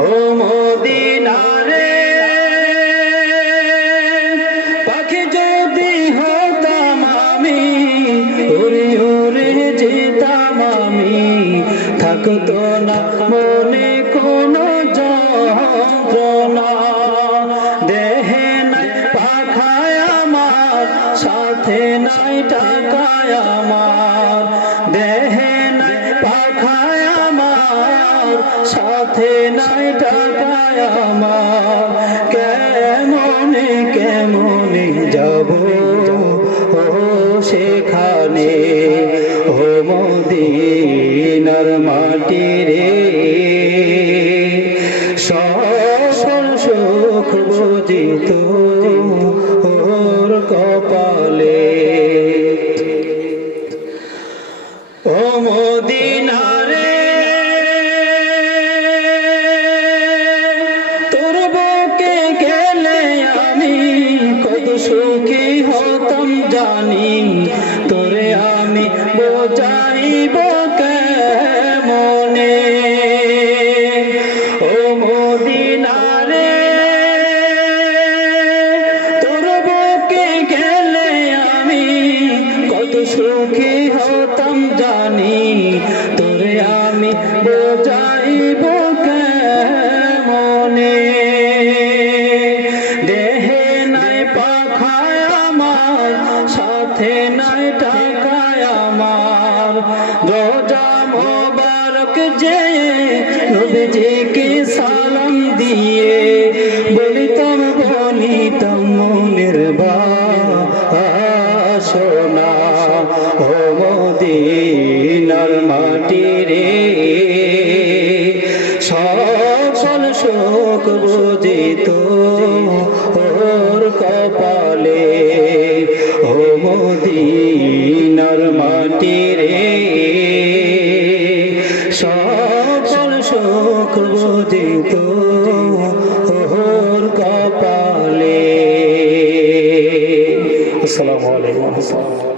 ও মদিনারে পাখি যদি হতাম আমি, উড়ে উড়ে যেতাম আমি, থাকতো না মনে কোনো যন্ত্রণা। দেহে নাই পাখায় আমার, সাথে নাই টাকায় আমার, দেহে নাই পাখায় আমার, সাথে নাই টাকায় আমার, কেমনে কেমনে যাব ও সেখানে, ও মদিনার মাটি রে, সকল সুখ বুঝিত ওর কপালে। ও মদিনারে তোর বুকে গেলে আমি কত সুখী হতাম জানি, তোরে আমি বোঝাইব কেমনে। ও মদিনারে তোর বুকে গেলে আমি কত সুখী হতাম জানি, তোরে আমি বোঝাইব কেমনে। দেহে নাই পাখায় আমার, সাথে নাই টাকায় আমার, রোজা মোবারক যে নবীজিকে সালাম দিয়ে বলিতাম মনের বাসনা, ও মদিনার মাটি রে, সকল সুখ বুঝিত ওর কপালে, ও মদিনার মাটি রে, সকল সুখ বুঝিত ওর কপালে। আসসালামু আলাইকুম।